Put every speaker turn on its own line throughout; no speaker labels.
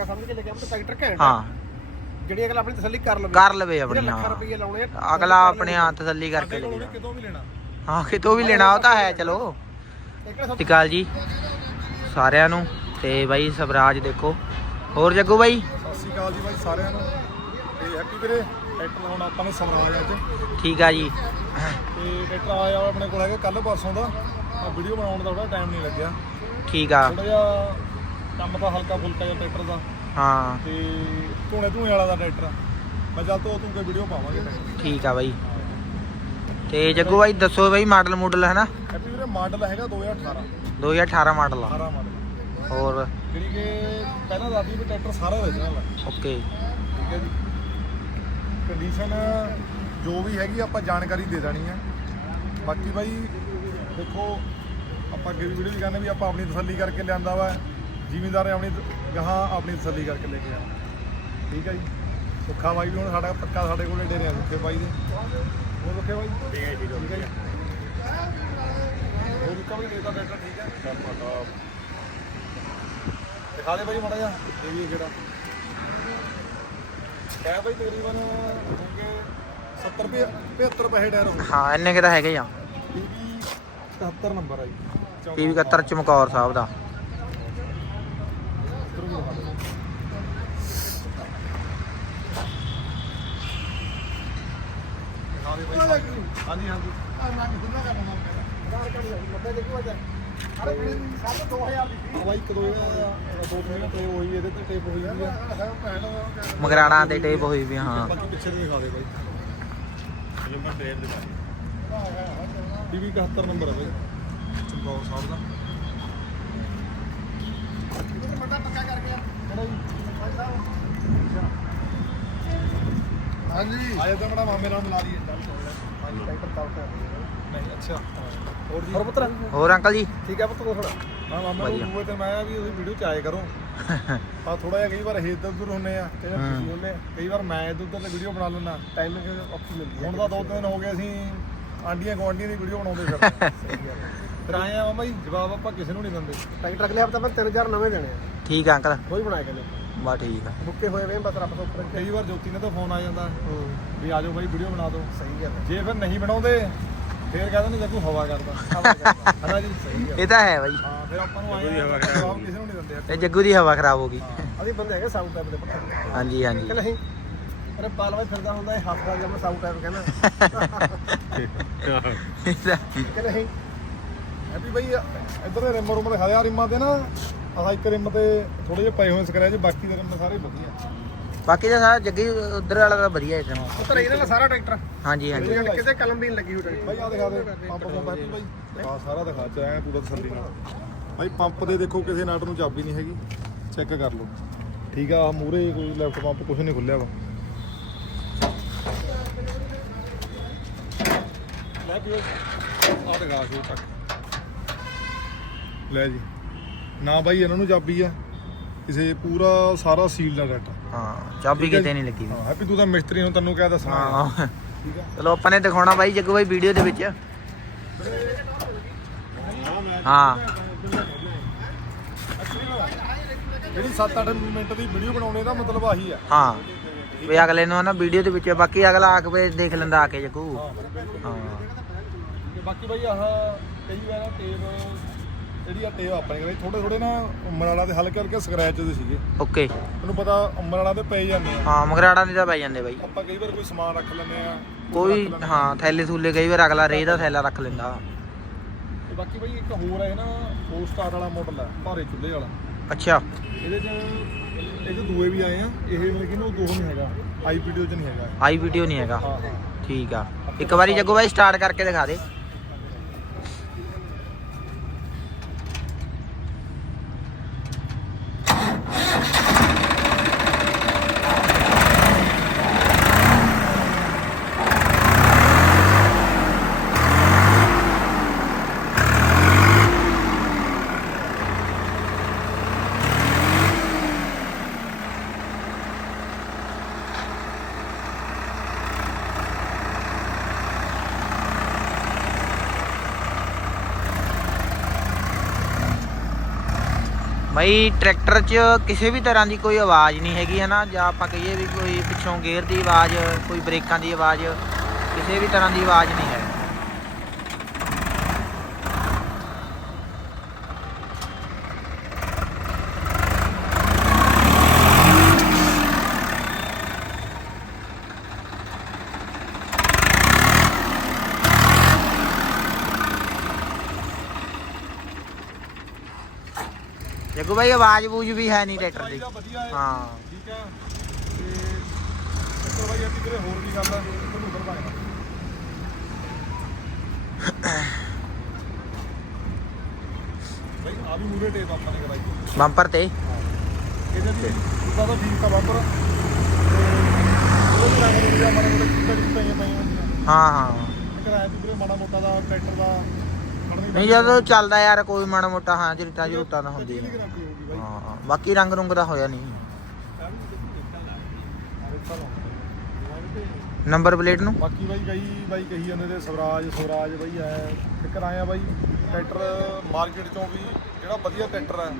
ਚੰਗਾ ਸਮਝ ਕੇ ਲੈ ਕੇ ਆਉਂਦਾ ਟਰੈਕਟਰ ਘੈਂਟ।
ਹਾਂ।
ਜਿਹੜੀ ਅਗਲਾ ਆਪਣੀ ਤਸੱਲੀ ਕਰ ਲਵੇ।
ਕਰ ਲਵੇ ਆਪਣੀ
ਲੱਖਾਂ ਰੁਪਏ ਲਾਉਣੇ ਆ
ਅਗਲਾ ਆਪਣੇ ਹੱਥ ਤਸੱਲੀ ਕਰਕੇ ਲੈ। ਜਾਣਾ
ਕਿਤੋਂ ਵੀ ਲੈਣਾ?
ਹਾਂ ਕਿਤੋਂ ਵੀ ਲੈਣਾ ਉਹ ਤਾਂ ਹੈ ਚਲੋ।
ਟਰੈਕਟਰ
ਸਤਿ ਸ਼੍ਰੀ ਅਕਾਲ ਜੀ। ਸਾਰਿਆਂ ਨੂੰ ਤੇ ਬਾਈ ਸਵਰਾਜ ਦੇਖੋ। ਹੋਰ ਜੱਗੂ ਬਾਈ?
ਸਤਿ ਸ਼੍ਰੀ ਅਕਾਲ ਜੀ ਬਾਈ ਸਾਰਿਆਂ ਨੂੰ। ਤੇ ਹੈਪੀ ਵੀਰੇ ਟਰੈਕਟਰ ਹੁਣ ਆਪਾਂ ਨੇ ਸਵਰਾਜ ਅੱਜ।
ਠੀਕ ਆ ਜੀ।
ਤੇ ਟਰੈਕਟਰ ਆਇਆ ਆਪਣੇ ਕੋਲ ਹੈਗਾ ਕੱਲ ਪਰਸੋਂ ਦਾ। ਆ ਵੀਡੀਓ ਬਣਾਉਣ ਦਾ ਥੋੜਾ ਟਾਈਮ ਨਹੀਂ ਲੱਗਿਆ।
ਠੀਕ ਆ।
ਥੋੜਾ ਜਿਹਾ ਕੰਮ ਤਾਂ ਹਲਕਾ ਫੁਲਕਾ ਜਿਹਾ ਟਰੈਕਟਰ ਦਾ।
ਹਾਂ।
ਤੇ ਧੂਣੇ ਧੂਣੇ ਵਾਲਾ ਦਾ ਟਰੈਕਟਰ ਆ। ਮੈਂ ਚੱਲ ਤੋਂ ਤੂੰ ਕੇ ਵੀਡੀਓ ਪਾਵਾਂਗੇ ਟਰੈਕਟਰ
ਠੀਕ ਆ ਬਾਈ। ਤੇ ਜੱਗੂ ਬਾਈ ਦੱਸੋ ਬਾਈ ਮਾਡਲ ਮੂਡਲ ਹੈ ਨਾ?
ਹੈਪੀ ਵੀਰੇ ਮਾਡਲ ਹੈਗਾ 2018
2018 ਮਾਡਲ ਆ।
18 ਮਾਡਲ
ਹੋਰ?
ਜਿਹੜੀ ਕਿ ਪਹਿਲਾਂ ਦੱਸਦੀ ਵੀ ਟਰੈਕਟਰ ਸਾਰਾ original ਆ।
ਓਕੇ।
ਠੀਕ ਹੈ ਜੀ। ਕੰਡੀਸ਼ਨ ਜੋ ਵੀ ਹੈਗੀ ਆਪਾਂ ਜਾਣਕਾਰੀ ਦੇ ਦੇਣੀ ਆ। ਬਾਕੀ ਬਾਈ ਦੇਖੋ ਆਪਾਂ ਅੱਗੇ ਵੀ ਵੀਡੀਓ ਵੀ ਕਹਿੰਦੇ ਵੀ ਆਪਾਂ ਆਪਣੀ ਤਸੱਲੀ ਕਰਕੇ ਲਿਆਂਦਾ ਵਾ। ਜ਼ਿਮੀਂਦਾਰ ਨੇ ਆਪਣੀ ਗਾਹਾਂ ਆਪਣੀ ਤਸੱਲੀ ਕਰਕੇ ਲੈ ਕੇ ਆ। ਠੀਕ ਹੈ ਜੀ? ਸੁੱਖਾ ਬਾਈ ਵੀ ਹੁਣ ਸਾਡਾ ਪੱਕਾ ਸਾਡੇ ਕੋਲੇ ਡੇਰੇ ਆ ਸੁੱਖੇ ਬਾਈ ਦੇ। ਉਹ ਸੁੱਖੇ ਬਾਈ? ਠੀਕ ਹੈ ਠੀਕ ਹੈ ਜੀ। ਉਹ ਵੀ ਕਵੀ ਦੇਤਾ ਡਾਕਟਰ ਠੀਕ ਹੈ ਦਿਖਾ ਦੇ ਬਾਈ ਮਾੜਾ ਜਿਹਾ। ਇਹ ਵੀ ਕਿਹੜਾ? ਹੈ ਬਾਈ ਤਕਰੀਬਨ ਹੋਣਗੇ 70 ਰੁਪਏ 75 ਪੈਸੇ ਡੈਰ ਹੋਣਗੇ
ਹਾਂ ਇੰਨੇ ਕਿ ਤਾਂ ਹੈਗੇ ਆ।
ਪੀਵੀ 77 ਨੰਬਰ ਆ ਜੀ।
ਪੀਵੀ 71 ਚਮਕੌਰ ਸਾਹਿਬ ਦਾ
ਇੱਧਰੋਂ ਵੀ ਦਿਖਾ ਦਿਓ। ਦਿਖਾ ਦੇ ਬਾਈ ਹਾਂਜੀ ਹਾਂਜੀ। ਬਾਈ ਇੱਕ ਦੋ ਇਹਦਾ ਦੋ ਤਿੰਨ ਤੇ ਹੋਈ ਇਹਦੇ ਤੇ ਟੇਪ ਹੋਈ ਵੀ ਆ।
ਮਗਰਾੜਾਂ ਦੇ ਟੇਪ ਹੋਈ ਵੀ ਹਾਂ।
ਬਾਕੀ ਪਿੱਛੇ ਦੀ ਦਿਖਾ ਦੇ ਬਾਈ। ਨੰਬਰ ਟੇਪ ਦਿਖਾ ਪੀਵੀ 71 ਨੰਬਰ ਹੈ ਬਾਈ। ਚੰਗੌਰ ਸਾਹਿਬ ਦਾ। ਹਾਂਜੀ। ਆਇਆ ਤਾਂ ਮੇਰਾ ਮਾਮੇ ਨਾਲ ਮਿਲਾ ਦਈਏ ਹਾਂਜੀ ਨਹੀਂ ਅੱਛਾ। ਹੋਰ ਜੀ?
ਹੋਰ ਪੁੱਤਰ?
ਹੋਰ ਅੰਕਲ ਜੀ?
ਠੀਕ ਹੈ ਪੁੱਤ ਥੋੜਾ
ਮੈਂ ਮਾਮਾ
ਵਧੀਆ।
ਨੂੰ ਦੂਏ ਤੇ ਮੈਂ ਆ ਵੀ ਤੁਸੀਂ ਵੀਡੀਓ ਚ ਆਏ ਕਰੋ। ਆ ਥੋੜਾ ਜਿਹਾ ਕਈ ਵਾਰ ਇਹ ਇੱਧਰ ਉੱਧਰ ਹੁੰਨੇ ਆ ਕਈ ਵਾਰ
ਹੂੰ।
ਤੁਸੀਂ ਹੁੰਨੇ ਆ ਕਈ ਵਾਰ ਮੈਂ ਇੱਧਰ ਉੱਧਰ ਤੇ ਵੀਡੀਓ ਬਣਾ ਲੈਣਾ
ਟਾਈਮਿੰਗ ਔਖੀ ਮਿਲਦੀ ਹੈ
ਹੁਣ ਤਾਂ ਦੋ ਤਿੰਨ ਦਿਨ ਹੋ ਗਏ ਅਸੀਂ ਆਂਡੀਆਂ ਗੁਆਂਢੀਆਂ ਦੀ ਵੀਡੀਓ ਬਣਾਉਂਦੇ ਫਿਰ ਫਿਰ ਆਏ ਆ ਮਾਮਾ ਜੀ ਜਵਾਬ ਆਪਾਂ ਕਿਸੇ ਨੂੰ ਨਹੀਂ ਦਿੰਦੇ।
ਟਰੈਕਟਰ ਅਗਲੇ ਹਫ਼ਤੇ ਮੈਂ 3000 ਨਵੇਂ ਦੇਣੇ ਆ।
ਠੀਕ ਆ ਅੰਕਲ।
ਕੋਈ ਬਣਾਏ ਕਹਿੰਦੇ
ਬਾ ਠੀਕ ਆ।
ਬੁੱਕੇ ਹੋਏ ਵੇ ਬਸ ਰੱਬ ਤੋਂ ਉੱਪਰ
ਕਈ ਵਾਰ ਜੋਤੀ ਨੇ ਤਾਂ ਫੋਨ ਆ ਜਾਂਦਾ।
ਹੂੰ।
ਵੀ ਆ ਜਾਓ ਬਾਈ ਵੀਡੀਓ ਬਣਾ ਦਿਓ।
ਸਹੀ ਗੱਲ
ਜੇ ਫਿਰ ਨਹੀਂ ਬਣਾਉਂਦੇ ਫਿਰ ਕਹਿੰਦੇ ਨੇ ਜੱਗੂ ਹਵਾ ਕਰਦਾ। ਹਨਾ ਜੀ? ਸਹੀ
ਇਹ ਤਾਂ ਹੈ ਬਾਈ।
ਹਾਂ ਫਿਰ ਆਪਾਂ ਨੂੰ ਆਏ ਆ ਜਵਾਬ ਕਿਸੇ ਨੂੰ ਨਹੀਂ ਦਿੰਦੇ
ਇਹ ਜੱਗੂ ਦੀ ਹਵਾ ਖਰਾਬ ਹੋ ਗਈ।
ਅਸੀਂ ਬੰਦੇ ਹੈਗੇ ਸਾਊਥ ਟਾਈਪ ਦੇ ਪੁੱਤਰ
ਹਾਂਜੀ ਹਾਂਜੀ।
ਕਿ ਨਹੀਂ ਅਰੇ ਪਾਲਵਾ ਫਿਰਦਾ ਹੁੰਦਾ ਇਹ ਹੱਥ ਦਾ ਜਿਵੇਂ ਸਾਊਥ ਟਾਈਪ ਕਹਿੰਦਾ।
ਇਹ ਤਾਂ-
ਕਿ ਨਹੀਂ
ਹੈਪੀ ਬਾਈ ਇੱਧਰ ਦੇ ਰਿਮ ਰੁਮ ਦਿਖਾ ਦੇ ਆ ਰਿਮਾਂ ਤੇ ਨਾ। ਆਹ ਇੱਕ ਰਿਮ ਤੇ ਥੋੜੇ ਜਿਹੇ ਪਏ ਹੋਏ ਸਕਰੈਚ ਬਾਕੀ ਦੇ ਰਿਮ ਸਾਰੇ ਵਧੀਆ।
ਬਾਕੀ ਤਾਂ ਸਾਰਾ ਜੱਗੀ ਉਧਰ ਵਾਲਾ ਤਾਂ ਵਧੀਆ ਹੈ ਜਮਾ।
ਪੁੱਤਰ ਇਹਨਾਂ ਦਾ ਸਾਰਾ ਟਰੈਕਟਰ?
ਹਾਂਜੀ ਹਾਂਜੀ।
ਕਿਸੇ ਕਲਮ ਵੀ ਨਹੀਂ ਲੱਗੀ ਹੋਈ ਟਰੈਕਟਰ।
ਬਾਈ ਆ ਦਿਖਾ ਦੇ ਪੰਪ ਪੰਪ ਬਾਈ। ਆ ਸਾਰਾ ਦਿਖਾ ਚ ਐ ਪੂਰਾ ਤਸੱਲੀ ਨਾਲ। ਬਾਈ ਪੰਪ ਦੇ ਦੇਖੋ ਕਿਸੇ ਨਟ ਨੂੰ ਚਾਬੀ ਨਹੀਂ ਹੈਗੀ। ਚੈੱਕ ਕਰ ਲਓ। ਠੀਕ ਆ ਮੂਰੇ ਕੋਈ ਲੈਫਟ ਪੰਪ ਕੁਝ ਨਹੀਂ ਖੁੱਲਿਆ ਵਾ। ਲੈ ਪੀਓ ਆ ਦਿਖਾ ਸ਼ੋ ਤੱਕ। ਲੈ ਜੀ। ਨਾ ਬਾਈ ਇਹਨਾਂ ਨੂੰ ਚਾਬੀ ਆ। ਕਿਸੇ ਪੂਰਾ ਸਾਰਾ ਸੀਲ ਦਾ ਡਾਟਾ
ਹਾਂ ਚਾਬੀ
ਠੀਕ ਹੈ
ਕਿਤੇ। ਨਹੀਂ ਲੱਗੀ।
ਹਾਂ ਹੈਪੀ ਤੂੰ ਤਾਂ ਮਿਸਤਰੀ ਨੂੰ ਤੈਨੂੰ ਕਿਆ ਦੱਸਣਾ ਹੈ।
ਹਾਂ।
ਠੀਕ ਆ।
ਚਲੋ ਆਪਾਂ ਨੇ ਦਿਖਾਉਣਾ ਬਾਈ ਜੱਗੂ ਬਾਈ ਵੀਡੀਓ ਦੇ ਵਿੱਚ। ਹਾਂ।
ਜਿਹੜੀ 7-8 ਮਿੰਟ ਦੀ ਵੀਡੀਓ ਬਣਾਉਣੇ ਦਾ ਮਤਲਬ ਆਹੀ ਆ।
ਹਾਂ। ਵੀ ਅਗਲੇ ਨੂੰ ਨਾ ਵੀਡੀਓ ਦੇ ਵਿੱਚ ਬਾਕੀ ਅਗਲਾ ਆ ਕੇ ਦੇਖ ਲੈਂਦਾ ਆ ਕੇ ਜੱਗੂ। ਹਾਂ।
ਬਾਕੀ ਬਾਈ ਆਹ ਕਈ ਵਾਰ ਟੇਪ ਜਿਹੜੀ ਆ ਟੇਪ ਆਪਣੇ ਕੋਲ ਥੋੜੇ ਥੋੜੇ ਨਾ ਉਮਰ ਵਾਲਾ ਦੇ ਹਲਕੇ ਹਲਕੇ ਸਕ੍ਰੈਚ ਦੇ ਸੀਗੇ।
ਓਕੇ।
ਤੈਨੂੰ ਪਤਾ ਉਮਰ ਵਾਲਾ ਦੇ ਪੈ ਜਾਂਦੇ ਆ।
ਹਾਂ ਮਗਰਾੜਾ ਨਹੀਂ ਤਾਂ ਪੈ ਜਾਂਦੇ ਬਾਈ।
ਆਪਾਂ ਕਈ ਵਾਰ ਕੋਈ ਸਮਾਨ ਰੱਖ ਲੈਂਦੇ ਆ
ਕੋਈ
ਰੱਖ ਲੈਂਦੇ ਆ।
ਹਾਂ ਥੈਲੇ ਥੂਲੇ ਕਈ ਵਾਰ ਅਗਲਾ ਰੇ ਦਾ ਥੈਲਾ ਰੱਖ ਲੈਂਦਾ।
ਤੇ ਬਾਕੀ ਬਾਈ ਇੱਕ ਹੋਰ ਹੈ ਨਾ 4 ਸਟਾਰ ਵਾਲਾ ਮਾਡਲ ਹੈ ਭਾਰੇ ਚੁੱਲ੍ਹੇ ਵਾਲਾ।
ਅੱਛਾ।
ਇਹਦੇ ਚ ਇਹ ਚ ਦੂਏ ਵੀ ਆਏ ਆ ਇਹ ਮਤਲਬ ਕਿ ਉਹ ਦੋ ਨਹੀਂ ਹੈਗਾ ਆਈ ਵੀਡੀਓ ਚ ਨਹੀਂ ਹੈਗਾ।
ਆਈ ਵੀਡੀਓ ਨਹੀਂ ਹੈਗਾ।
ਹਾਂ ਹਾਂ।
ਠੀਕ ਆ। ਇੱਕ ਵਾਰੀ ਜੱਗੂ ਬਾਈ ਸਟਾਰਟ ਕਰਕੇ ਦਿਖਾ ਦੇ। ਭਾਈ ਟਰੈਕਟਰ 'ਚ ਕਿਸੇ ਵੀ ਤਰ੍ਹਾਂ ਦੀ ਕੋਈ ਆਵਾਜ਼ ਨਹੀਂ ਹੈਗੀ ਹੈ ਨਾ ਜਾਂ ਆਪਾਂ ਕਹੀਏ ਵੀ ਕੋਈ ਪਿੱਛੋਂ ਗੇਅਰ ਦੀ ਆਵਾਜ਼, ਕੋਈ ਬ੍ਰੇਕਾਂ ਦੀ ਆਵਾਜ਼, ਕਿਸੇ ਵੀ ਤਰ੍ਹਾਂ ਦੀ ਆਵਾਜ਼ ਨਹੀਂ। ਜੱਗੂ ਭਾਈ ਆਵਾਜ਼ ਬੂਝ ਵੀ ਹੈ ਨਹੀਂ ਟਰੈਕਟਰ ਦੀ।
ਹੈ। ਠੀਕ ਹੈ। ਤੇ ਬਾਈ ਅੱਗੇ ਵੀਰੇ ਹੋਰ ਵੀ ਗੱਲ ਤੁਹਾਨੂੰ ਬਈ ਆ ਵੀ ਮੂਰੇ ਟੇਪ ਆਪਾਂ ਨੇ ਕਰਾਈ।
ਬੰਪਰ ਤੇ। ਹਾਂ ਹਾਂ।
ਕਿਰਾਇਆ ਵੀਰੇ ਮਾੜਾ ਮੋਟਾ ਦਾ ਟਰੈਕਟਰ ਦਾ।
ਨਹੀਂ ਜਦੋਂ ਚੱਲਦਾ ਯਾਰ ਕੋਈ ਮਾੜਾ ਮੋਟਾ ਹਾਂ ਜਰੂਰਤਾਂ ਜਰੂਰਤਾਂ ਤਾਂ ਹੁੰਦੀਆਂ
ਦੀ ਗਾਰੰਟੀ ਹੋਊਗੀ ਬਾਈ
ਹਾਂ ਹਾਂ। ਬਾਕੀ ਰੰਗ ਰੁੰਗ ਦਾ ਹੋਇਆ ਨਹੀਂ। ਨੰਬਰ ਪਲੇਟ ਨੂੰ?
ਬਾਕੀ ਬਾਈ ਕਈ ਬਾਈ ਕਹੀ ਜਾਂਦੇ ਤੇ ਸਵਰਾਜ ਸਵਰਾਜ ਬਾਈ ਐ ਫਿਕਰ ਆਇਆ ਬਾਈ। ਟਰੈਕਟਰ ਮਾਰਕੀਟ ਚੋਂ ਵੀ ਜਿਹੜਾ ਵਧੀਆ ਟਰੈਕਟਰ ਹੈ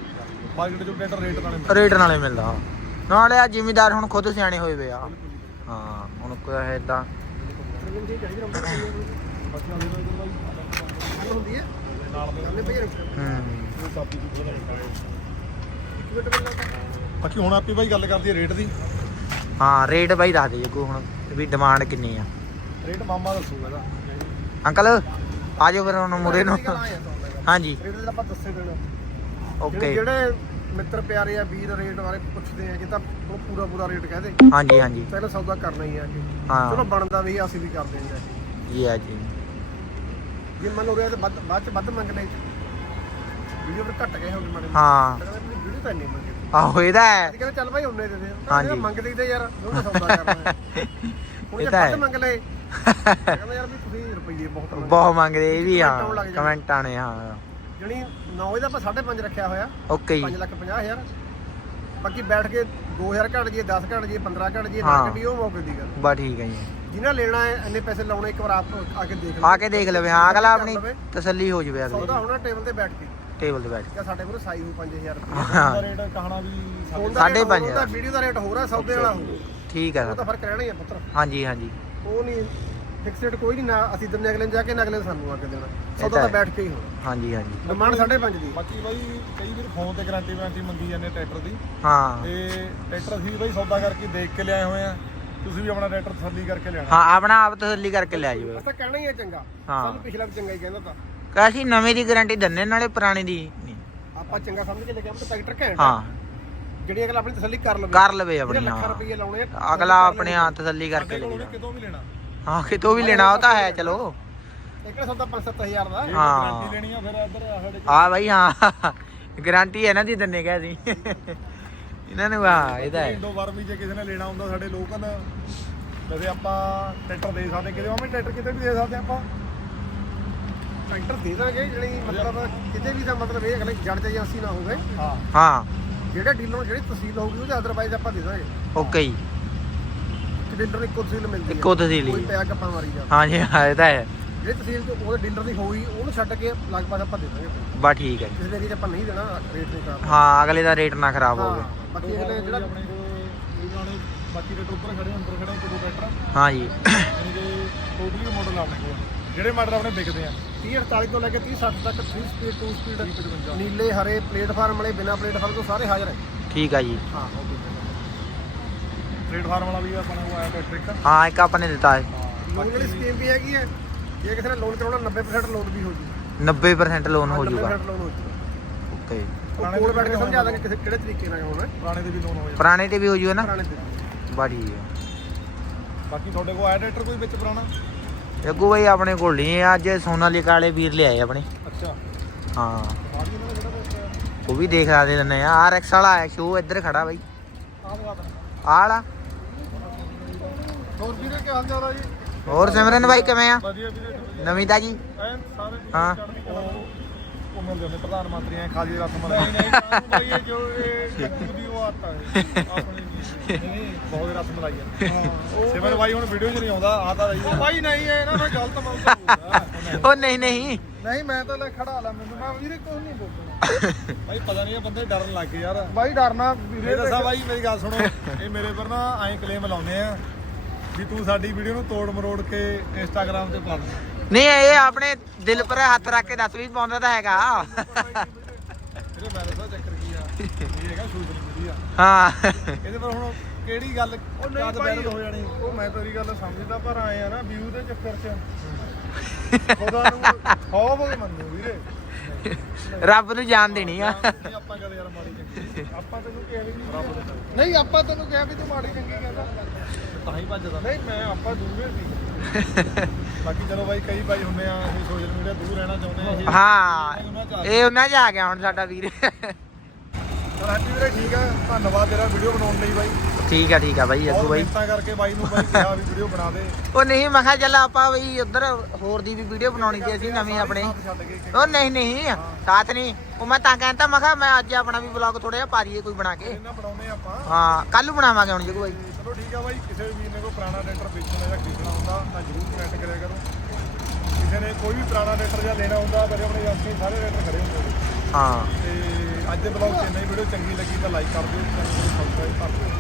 ਮਾਰਕੀਟ ਚੋਂ ਟਰੈਕਟਰ ਰੇਟ ਨਾਲੇ ਮਿਲਦਾ।
ਰੇਟ ਨਾਲੇ ਮਿਲਦਾ ਨਾਲੇ ਆ ਜ਼ਿਮੀਦਾਰ ਹੁਣ ਖੁਦ ਸਿਆਣੇ ਹੋਏ ਵੇ ਆ। ਹਾਂ ਹੁਣ ਕੋਈ ਹੈ ਇਦਾਂ
ਜੀ।
ਬਾਕੀ
ਹੁੰਦੀ ਹੈ
ਹੁਣ ਆਪੀ ਬਾਈ ਗੱਲ ਕਰਦੀ ਹੈ ਰੇਟ ਦੀ।
ਹਾਂ ਰੇਟ ਬਾਈ ਦੱਸ ਦੇ ਜੱਗੂ ਹੁਣ ਵੀ ਡਿਮਾਂਡ ਕਿੰਨੀ ਆ।
ਰੇਟ ਮਾਮਾ ਦੱਸੂਗਾ ਇਹਦਾ।
ਅੰਕਲ ਆ ਜਾਓ ਫਿਰ ਹੁਣ ਮੁਰੇ ਨੂੰ। ਹਾਂਜੀ।
ਰੇਟ ਦਾ ਆਪਾਂ ਦੱਸੇ ਦੇਣਾ
ਓਕੇ
ਜਿਹੜੇ ਮਿੱਤਰ ਪਿਆਰੇ ਆ ਵੀਰ ਰੇਟ ਬਾਰੇ ਪੁੱਛਦੇ ਆ ਕਿ ਤਾਂ ਉਹ ਪੂਰਾ ਪੂਰਾ ਰੇਟ ਕਹਿ ਦੇ।
ਹਾਂਜੀ ਹਾਂਜੀ।
ਪਹਿਲਾਂ ਸੌਦਾ ਕਰਨਾ ਹੀ ਆ ਕਿ
ਹਾਂ।
ਚਲੋ ਬਣਦਾ ਵੀ ਅਸੀਂ ਵੀ ਕਰਦੇ ਹਾਂ
ਜੀ ਆ ਜੀ।
ਜੇ ਮੰਨ ਲਓ ਰਿਹਾ ਤੇ ਵੱਧ ਬਾਅਦ ਚ ਵੱਧ ਮੰਗਣੇ ਵੀਡੀਓ ਫਿਰ ਘਟ ਗਏ ਹੋਗੇ ਮਾੜੇ
ਹਾਂ।
ਵੀਡੀਓ ਤਾਂ ਨਹੀਂ ਮੰਗੇ।
ਆਹੋ ਇਹਦਾ ਹੈ।
ਅਸੀਂ ਕਹਿੰਦੇ ਚੱਲ ਭਾਈ ਉਹਨੇ ਦੇ ਦੇ।
ਹਾਂਜੀ।
ਹਾਂਜੀ ਮੰਗਦੇ ਹੀ ਤੇ ਯਾਰ ਉਹਨੇ ਸੌਦਾ ਕਰਨਾ ਹੈ। ਹੁਣ
ਇਹ
ਜੇ
ਤਾਂ
ਵੱਧ
ਹੈ।
ਮੰਗ ਲਏ ਕਹਿੰਦਾ ਯਾਰ ਵੀ ਤੁਸੀਂ ਰੁਪਈਏ ਬਹੁਤ ਮੰਗਦੇ।
ਬਹੁਤ ਮੰਗਦੇ ਇਹ ਵੀ
ਕਮੈਂਟ ਆਉਣ ਲੱਗ
ਹਾਂ
ਜਾਂਦੇ।
ਕਮੈਂਟਾਂ ਨੇ ਹਾਂ।
ਜਣੀ 9 ਇਹਦਾ ਆਪਾਂ 5.5 ਰੱਖਿਆ ਹੋਇਆ।
ਓਕੇ
5
ਜੀ
ਲੱਖ 50 ਹਜ਼ਾਰ। ਬਾਕੀ ਬੈਠ ਕੇ 2000 ਘਟ ਜੇ 10 ਘਟ ਜੇ 15 ਘਟ ਜੇ ਨਾ
ਹਾਂ।
ਘਟੀ ਉਹ ਮੌਕੇ ਦੀ ਗੱਲ।
ਬਾ ਠੀਕ ਹੈ ਜੀ।
ਜਿਹਨਾਂ ਲੈਣਾ ਹੈ ਇੰਨੇ ਪੈਸੇ ਲਾਉਣੇ ਇੱਕ ਵਾਰ ਆਪ ਆ ਕੇ ਦੇਖ
ਆ ਕੇ ਦੇਖ ਲਵੇ ਹਾਂ ਅਗਲਾ ਆਪਣੀ। ਤਸੱਲੀ ਹੋ ਜਵੇ ਅਗਲੇ।
ਸੌਦਾ ਹੋਣਾ ਟੇਬਲ ਤੇ ਬੈਠ ਕੇ।
ਟੇਬਲ ਤੇ ਬੈਠ
ਕਿ। ਸਾਡੇ ਕੋਲ ਸਾਈ ਹੋ 5000 ਰੁਪਏ।
ਹਾਂ।
ਦਾ ਰੇਟ ਕਹਣਾ ਵੀ
ਸਾਢੇ ਪੰਜ ਹਜ਼ਾਰ।
ਵੀਡੀਓ ਦਾ ਰੇਟ ਹੋਰ ਆ ਸੌਦੇ ਵਾਲਾ ਹੋਰ।
ਠੀਕ ਹੈ
ਉਹ ਤਾਂ
ਸਰ
ਫ਼ਰਕ ਰਹਿਣਾ ਹੀ ਆ ਪੁੱਤਰ।
ਹਾਂਜੀ ਹਾਂਜੀ।
ਉਹ ਨਹੀਂ ਫਿਕਸ ਰੇਟ ਕੋਈ ਨਹੀਂ ਨਾ ਅਸੀਂ ਦਿੰਨੇ ਅਗਲੇ ਨੂੰ ਜਾ ਕੇ ਨਾ ਅਗਲੇ ਨੂੰ ਸਾਨੂੰ ਆ ਕੇ ਦੇਣਾ। ਸੌਦਾ ਤਾਂ
ਹੈ।
ਬੈਠ ਕੇ ਹੀ ਹੋਣਾ।
ਹਾਂਜੀ ਹਾਂਜੀ।
ਡਿਮਾਂਡ 5.5 ਦੀ।
ਬਾਕੀ ਬਾਈ ਕਈ ਵਾਰ ਫੋਨ ਤੇ ਗਾਰੰਟੀ ਵਾਰੰਟੀ ਮੰਗੀ ਜਾਂਦੇ ਟਰੈਕਟਰ ਦੀ।
ਹਾਂ।
ਤੇ ਟਰੈਕਟਰ ਅਸੀਂ ਬਾਈ ਸੌਦਾ ਕਰਕੇ ਦੇਖ ਕੇ ਲਿਆਏ ਹੋਏ ਆ। ਤੁਸੀਂ ਵੀ ਆਪਣਾ ਟਰੈਕਟਰ ਤਸੱਲੀ ਕਰਕੇ ਲਿਆਣਾ
ਹਾਂ ਆਪਣਾ ਆਪ ਤਸੱਲੀ ਕਰਕੇ ਲੈ ਜਾਓ
ਅਸਾਂ ਕਹਿਣਾ ਹੀ ਹੈ ਚੰਗਾ।
ਹਾਂ।
ਸਾਨੂੰ ਪਿਛਲਾ ਵੀ ਚੰਗਾ ਹੀ ਕਹਿੰਦਾ ਤਾਂ।
ਕਾਸੀ ਨਵੇਂ ਦੀ ਗਾਰੰਟੀ ਦਿੰਨੇ ਨਾਲੇ ਪੁਰਾਣੀ ਦੀ ਨਹੀਂ।
ਆਪਾਂ ਚੰਗਾ ਸਮਝ ਕੇ ਲੈ ਕੇ ਆਪ ਟਰੈਕਟਰ ਘੈਂਟ ਆ।
ਹਾਂ।
ਜਿਹੜੀ ਅਗਲਾ ਆਪਣੀ ਤਸੱਲੀ ਕਰ ਲਵੇ।
ਕਰ ਲਵੇ ਆਪਣੀ
ਲੱਖਾਂ
ਹਾਂ।
ਰੁਪਏ ਲਾਉਣੇ ਆ
ਅਗਲਾ ਆਪਣੇ ਆਪ ਤਸੱਲੀ ਕਰਕੇ ਲੈ।
ਕਿਤੋਂ ਵੀ ਲੈਣਾ?
ਹਾਂ ਕਿਤੋਂ ਵੀ ਲੈਣਾ ਉਹ ਤਾਂ ਹੈ ਚਲੋ।
ਇੱਕ ਸੌਦਾ 5-7000 ਦਾ।
ਹਾਂ।
ਗਾਰੰਟੀ ਲੈਣੀ ਆ ਫਿਰ ਇੱਧਰ ਆ ਸਾਡੇ
ਆ ਬਾਈ ਹਾਂ। ਗਾਰੰਟੀ ਹੈ ਨਾ ਦੀ ਦਿੰਨੇ ਕਹੇ ਸੀ ਇਹਨਾਂ ਨੂੰ ਹਾਂ ਇਹਦਾ ਹੈ।
ਇੰਡੋ ਵਰਮੀ ਜੇ ਕਿਸੇ ਨੇ ਲੈਣਾ ਹੁੰਦਾ ਸਾਡੇ ਲੋਕਲ ਵੈਸੇ ਆਪਾਂ ਟਰੈਕਟਰ ਦੇ ਸਕਦੇ ਕਿਤੇ ਮਾਮੇ ਟਰੈਕਟਰ ਕਿਤੇ ਵੀ ਦੇ ਸਕਦੇ ਆਪਾਂ।
ਟਰੈਕਟਰ ਦੇ ਦਾਂਗੇ ਜਿਹੜੀ ਮਤਲਬ ਕਿਤੇ ਵੀ ਦਾ ਮਤਲਬ ਇਹ ਅਗਲੇ ਜੜ ਏਜੰਸੀ ਨਾ ਹੋਵੇ।
ਹਾਂ।
ਹਾਂ।
ਜਿਹੜੇ ਡੀਲਰ ਜਿਹੜੀ ਤਹਿਸੀਲ ਹੋਊਗੀ ਉਹਦੇ ਅਦਰਵਾਈਜ਼ ਆਪਾਂ ਦੇ ਦਾਂਗੇ।
ਓਕੇ ਜੀ।
ਡੀਲਰ ਨੂੰ ਇੱਕੋ ਤਹਿਸੀਲ ਮਿਲਦੀ ਹੈ।
ਇੱਕੋ ਤਹਿਸੀਲ ਹੀ।
ਕੋਈ ਪਿਆ ਕੱਪਾਂ ਮਾਰੀ ਜਾ
ਹਾਂ ਇਹ ਤਾਂ ਹੈ।
ਜਿਹੜੀ ਤਹਿਸੀਲ ਚ ਉਹਦੇ ਡੀਲਰ ਦੀ ਹੋਈ ਉਹਨੂੰ ਛੱਡ ਕੇ ਲਗਭਗ ਆਪਾਂ ਦੇ ਦਾਂਗੇ।
ਬਾ ਠੀਕ ਹੈ ਜੀ।
ਕਿਸੇ ਦੇ ਏਰੀਆ 'ਚ ਆਪਾਂ ਨਹੀਂ ਦੇਣਾ ਰੇਟ ਨਹੀਂ ਕਰਨਾ।
ਹਾਂ ਅਗਲੇ ਦਾ ਰੇਟ ਨਾ ਖਰਾਬ ਹੋਵੇ।
ਹਾਂ ਬਾਕੀ ਅਗਲੇ ਜਿਹੜਾ
ਆਪਣੇ ਕੋਲ ਇਹਨਾਂ ਨੇ ਬਾਕੀ ਟਰੈਕਟਰ ਉੱਪਰ ਖੜੇ ਅੰਦਰ ਖੜੇ ਇੱਕ ਦੋ ਟਰੈਕਟਰ
ਹਾਂ ਜੀ।
ਯਾਨੀ ਕਿ ਟੋਟਲੀ ਮਾਡਲ ਆਪਣੇ ਕੋਲ। ਜਿਹੜੇ ਮਾਡਲ ਆਪਣੇ ਵਿਕਦੇ ਆ।
30 48 ਤੋਂ ਲੈ ਕੇ 30 60 ਤੱਕ 3 ਸਪੀਡ 2 ਸਪੀਡ ਨੀਲੇ ਹਰੇ ਪਲੇਟਫਾਰਮ ਵਾਲੇ ਬਿਨਾ ਪਲੇਟਫਾਰਮ ਤੋਂ ਸਾਰੇ ਹਾਜ਼ਰ ਹੈ
ਠੀਕ ਆ ਜੀ।
ਹਾਂ ਓਕੇ
ਪਲੇਟਫਾਰਮ ਵਾਲਾ ਵੀ ਆਪਣੇ ਕੋਲ ਆਇਆ ਟਰੈਕਟਰ ਇੱਕ
ਹਾਂ ਇੱਕ ਆਪਾਂ ਨੇ ਦਿੱਤਾ ਹੈ।
ਲੋਨ ਵਾਲੀ ਸਕੀਮ ਵੀ ਹੈਗੀ ਹੈ। ਜੇ ਕਿਸੇ ਨੇ ਲੋਨ ਕਰਾਉਣਾ 90% ਲੋਨ ਵੀ ਹੋ ਜੂ।
90% ਲੋਨ ਹੋ ਜਾਊਗਾ
90% ਲੋਨ ਹੋ ਜੂਗਾ।
ਓਕੇ
ਕੋਲ ਬੈਠ ਕੇ ਸਮਝਾ ਦਾਂਗੇ ਕਿਸੇ ਕਿਹੜੇ ਤਰੀਕੇ ਨਾਲ ਹੋਣਾ।
ਪੁਰਾਣੇ ਦੇ ਵੀ ਲੋਨ ਹੋ ਜਾਂਦੇ
ਪੁਰਾਣੇ ਤੇ ਵੀ ਹੋ ਜਾਊਗਾ ਨਾ?
ਪੁਰਾਣੇ
ਬਾਕੀ ਤੁਹਾਡੇ ਕੋਲ ਆਇਆ ਟਰੈਕਟਰ ਕੋਈ ਵਿੱਚ ਪੁਰਾਣਾ?
ਜੱਗੂ ਬਾਈ ਆਪਣੇ ਕੋਲ ਨਹੀਂ ਹੈ। ਅੱਜ ਸੋਨਾਲੀਕਾ ਵਾਲੇ ਵੀਰ ਲਿਆਏ ਆਪਣੇ।
ਅੱਛਾ।
ਹਾਂ।
ਦਾ
ਉਹ ਵੀ ਦੇਖ ਲਾਦੇ ਦਿੰਨੇ ਆ। ਆਰ ਐਕਸ ਵਾਲਾ ਹੈ ਸ਼ੋ ਇੱਧਰ ਖੜਾ ਬਾਈ। ਵਾਲਾ।
ਹੋਰ ਵੀਰੇ ਕੀ ਹਾਲ ਚਾਲ ਆ ਜੀ?
ਹੋਰ ਸਿਮਰਨ ਬਾਈ ਕਿਵੇਂ ਆ?
ਵਧੀਆ ਵੀਰੇ
ਨਵੀਂ ਤਾਜੀ? ਹਾਂ।
ਉਹ ਉਹ ਮਿਲਦੇ ਹੁੰਦੇ ਪ੍ਰਧਾਨ ਮੰਤਰੀ ਐ ਖਾਲੀ ਰੱਥ ਮਲਾਈ
ਨਹੀਂ ਨਹੀਂ ਕਾਹਨੂੰ ਬਾਈ ਇਹ ਜੋ ਇਹ ਕੱਟੂ ਦੀ ਉਹ ਆਤਾ ਹੈ ਆਪਣੇ ਨਹੀਂ
ਬਹੁਤ ਰੱਥ ਮਲਾਈ ਜਾਂਦੇ
ਹਾਂ ਉਹ
ਸਿਮਰ ਬਾਈ ਹੁਣ ਵੀਡੀਓ 'ਚ ਨਹੀਂ ਆਉਂਦਾ ਆ ਤਾਂ ਰਹੀ
ਉਹ ਬਾਈ ਨਹੀਂ ਇਹ ਨਾ ਮੈਂ ਗਲਤ ਮੰਨਦਾ ਹੋਊਗਾ
ਉਹ ਨਹੀਂ ਨਹੀਂ।
ਨਹੀਂ ਮੈਂ ਤਾਂ ਲੈ ਖੜਾ ਲਾ ਮੈਨੂੰ। ਮੈਂ ਵੀਰੇ ਕੁਝ ਨਹੀਂ ਬੋਲਣਾ
ਬਾਈ ਪਤਾ ਨਹੀਂ ਇਹ ਬੰਦੇ ਡਰਨ ਲੱਗ ਗਏ ਯਾਰ।
ਬਾਈ ਡਰਨਾ ਵੀਰੇ
ਦੱਸਾਂ ਬਾਈ ਮੇਰੀ ਗੱਲ ਸੁਣੋ। ਇਹ ਮੇਰੇ ਪਰ ਨਾ ਐਂ ਕਲੇਮ ਲਾਉਂਦੇ ਆ ਵੀ ਤੂੰ ਸਾਡੀ ਵੀਡੀਓ ਨੂੰ ਤੋੜ ਮਰੋੜ ਕੇ ਇੰਸਟਾਗ੍ਰam ਤੇ ਪਾ ਦੇ।
ਨਹੀਂ ਇਹ ਆਪਣੇ ਦਿਲ ਪਰ ਹੱਥ ਰੱਖ ਕੇ ਦੱਸ ਵੀ ਪਾਉਂਦਾ ਤਾਂ ਹੈਗਾ।
ਇਹਦੇ ਮੈਂ ਦੱਸਾਂ ਚੱਕਰ ਕੀ ਆ? ਇਹ ਹੈਗਾ ਸੋਸ਼ਲ ਮੀਡੀਆ
ਹਾਂ।
ਇਹਦੇ ਪਰ ਹੁਣ ਕਿਹੜੀ ਗੱਲ
ਉਹ ਨਹੀਂ
ਕਦ
ਭਾਈ
ਬੈਨ ਹੋ ਜਾਣੀ?
ਉਹ ਮੈਂ ਤੇਰੀ ਗੱਲ ਸਮਝਦਾ ਪਰ ਆਏ ਆ ਨਾ ਵਿਊ ਦੇ ਚੱਕਰ 'ਚ। ਖੁਦਾ ਨੂੰ ਖੌਫ ਮੰਨੂ ਵੀਰੇ।
ਰੱਬ ਨੂੰ ਜਾਣ ਦੇਣੀ ਆ।
ਨਹੀਂ ਆਪਾਂ ਕਦੇ ਯਾਰ ਮਾੜੀ ਚੰਗੀ
ਆਪਾਂ ਤੈਨੂੰ ਕਿਹਾ ਵੀ ਨਹੀਂ
ਰੱਬ ਦੇ ਨਾਲ।
ਨਹੀਂ ਆਪਾਂ ਤੈਨੂੰ ਕਿਹਾ ਵੀ ਤੂੰ ਮਾੜੀ ਚੰਗੀ ਕਹਿੰਦਾ।
ਤਾਂ ਹੀ ਭੱਜਦਾ।
ਨਹੀਂ ਮੈਂ ਆਪਾਂ ਦੂਰੇ ਸੀ।
ਬਾਕੀ ਚਲੋ ਬਾਈ ਕਈ ਬਾਈ ਹੁੰਦੇ ਆ ਅਸੀਂ ਸੋਸ਼ਲ ਮੀਡੀਆ ਦੂਰ ਰਹਿਣਾ ਚਾਹੁੰਦੇ ਆ ਇਹ
ਹਾਂ ਇਹ ਉਹਨਾਂ 'ਚ ਆ ਗਿਆ ਹੁਣ ਸਾਡਾ ਵੀਰ।
ਹੈਪੀ ਵੀਰੇ ਠੀਕ ਆ। ਧੰਨਵਾਦ ਤੇਰਾ ਵੀਡੀਓ ਬਣਾਉਣ ਲਈ ਬਾਈ।
ਠੀਕ ਆ ਠੀਕ ਆ ਬਾਈ ਅੱਗੂ ਬਾਈ।
ਮਿਹਨਤਾਂ ਕਰਕੇ ਬਾਈ ਨੂੰ ਬਾਈ ਕਿਹਾ ਵੀ ਵੀਡੀਓ ਬਣਾ ਦੇ।
ਉਹ ਨਹੀਂ ਮੈਂ ਕਿਹਾ ਚੱਲ ਆਪਾਂ ਬਈ ਉਧਰ ਹੋਰ ਦੀ ਵੀ ਵੀਡੀਓ ਬਣਾਉਣੀ ਸੀ ਅਸੀਂ ਨਵੀਂ ਆਪਣੇ।
ਛੱਡ ਕੇ
ਉਹ ਨਹੀਂ ਨਹੀਂ ਸਾਥ ਨਹੀਂ। ਉਹ ਮੈਂ ਤਾਂ ਕਹਿੰਦਾ ਮੈਂ ਕਿਹਾ ਮੈਂ ਅੱਜ ਆਪਣਾ ਵੀ ਵਲੌਗ ਥੋੜਾ ਜਿਹਾ ਪਾ ਦਈਏ ਕੋਈ ਬਣਾ ਕੇ।
ਇਹਨਾਂ ਬਣਾਉਨੇ ਆਪਾਂ।
ਹਾਂ ਕੱਲ ਨੂੰ ਬਣਾਵਾਂਗੇ ਹੁਣ ਜਗੂ ਬਾਈ।
ਚਲੋ ਠੀਕ ਆ ਬਾਈ ਕਿਸੇ ਵੀ ਵੀਰ ਨੇ ਕੋਈ ਪੁਰਾਣਾ ਟਰੈਕਟਰ ਵੇਚਣਾ ਜਾਂ ਖਰੀਦਣਾ ਹੁੰਦਾ ਤਾਂ ਜ਼ਰੂਰ ਕਮੈਂਟ ਕਰਿਆ ਕਰੋ। ਕਿਸੇ ਨੇ ਕੋਈ ਵੀ ਪੁਰਾਣਾ ਟਰੈਕਟਰ ਜਾਂ ਲੈਣਾ ਹੁੰਦਾ ਮੇਰੇ ਆਪਣੇ ਏਜੰਸੀ ਸਾਰੇ ਟਰੈਕਟਰ ਖੜੇ ਹੁੰਦੇ
ਹਾਂ।
ਤੇ ਅੱਜ ਦੇ ਬਲੌਗ 'ਚ ਇੰਨਾ ਹੀ ਵੀਡੀਓ ਚੰਗੀ ਲੱਗੀ ਤਾਂ ਲਾਈਕ ਕਰ ਦਿਓ, ਚੈਨਲ ਨੂੰ ਸਬਸਕ੍ਰਾਈਬ ਕਰ ਦਿਓ।